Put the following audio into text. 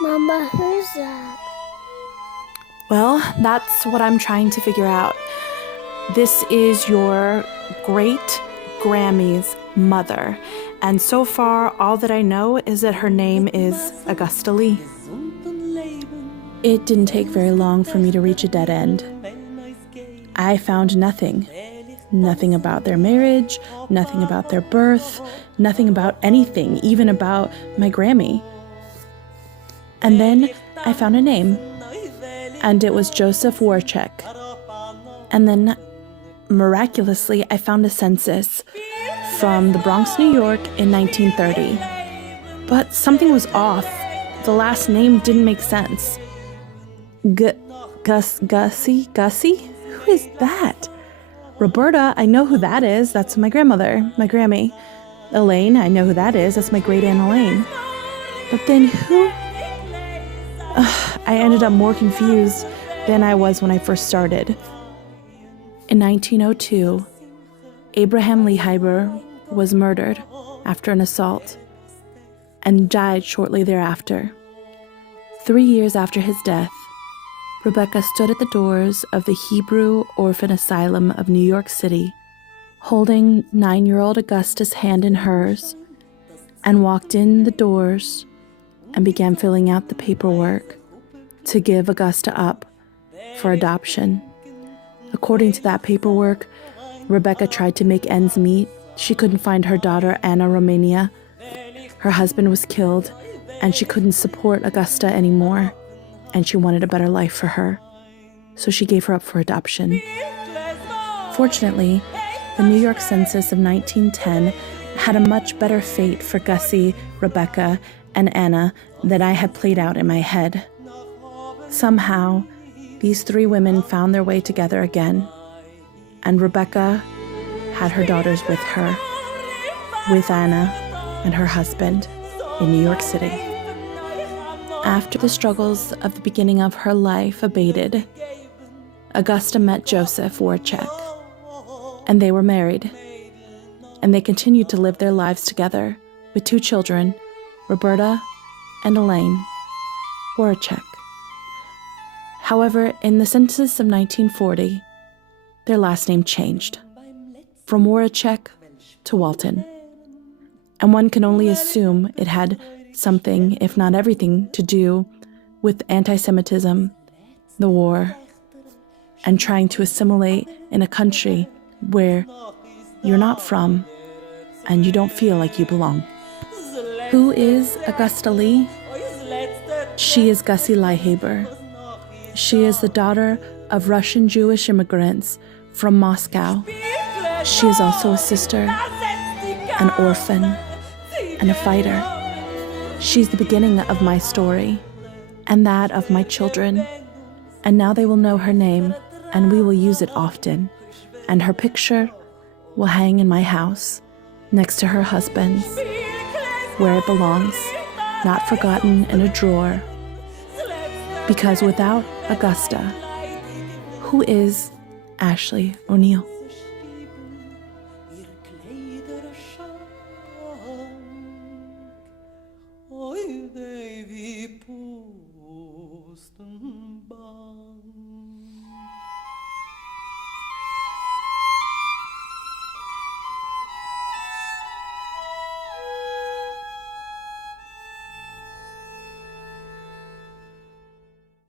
Mama, who's that? Well, that's what I'm trying to figure out. This is your great Grammy's mother. And so far, all that I know is that her name is Augusta Lee. It didn't take very long for me to reach a dead end. I found nothing. Nothing about their marriage, nothing about their birth, nothing about anything, even about my Grammy. And then I found a name, and it was Joseph Warchek. And then, miraculously, I found a census from the Bronx, New York in 1930. But something was off. The last name didn't make sense. Gussie? Who is that? Roberta, I know who that is. That's my grandmother, my Grammy. Elaine, I know who that is. That's my great Aunt Elaine. But then who? I ended up more confused than I was when I first started. In 1902, Abraham Lehiber was murdered after an assault and died shortly thereafter. 3 years after his death, Rebecca stood at the doors of the Hebrew Orphan Asylum of New York City, holding 9-year-old Augusta's hand in hers, and walked in the doors and began filling out the paperwork to give Augusta up for adoption. According to that paperwork, Rebecca tried to make ends meet. She couldn't find her daughter, Anna Romania. Her husband was killed, and she couldn't support Augusta anymore, and she wanted a better life for her. So she gave her up for adoption. Fortunately, the New York census of 1910 had a much better fate for Gussie, Rebecca, and Anna than I had played out in my head. Somehow, these 3 women found their way together again, and Rebecca had her daughters with her, with Anna and her husband in New York City. After the struggles of the beginning of her life abated, Augusta met Joseph Warchek, and they were married, and they continued to live their lives together with 2 children, Roberta and Elaine Warchek. However, in the census of 1940, their last name changed from Warchek to Walton, and one can only assume it had something, if not everything, to do with anti-Semitism, the war, and trying to assimilate in a country where you're not from and you don't feel like you belong. Who is Augusta Lee? She is Gussie Lehiber. She is the daughter of Russian Jewish immigrants from Moscow. She is also a sister, an orphan, and a fighter. She's the beginning of my story and that of my children. And now they will know her name, and we will use it often. And her picture will hang in my house next to her husband's, where it belongs, not forgotten in a drawer. Because without Augusta, who is Ashley O'Neill?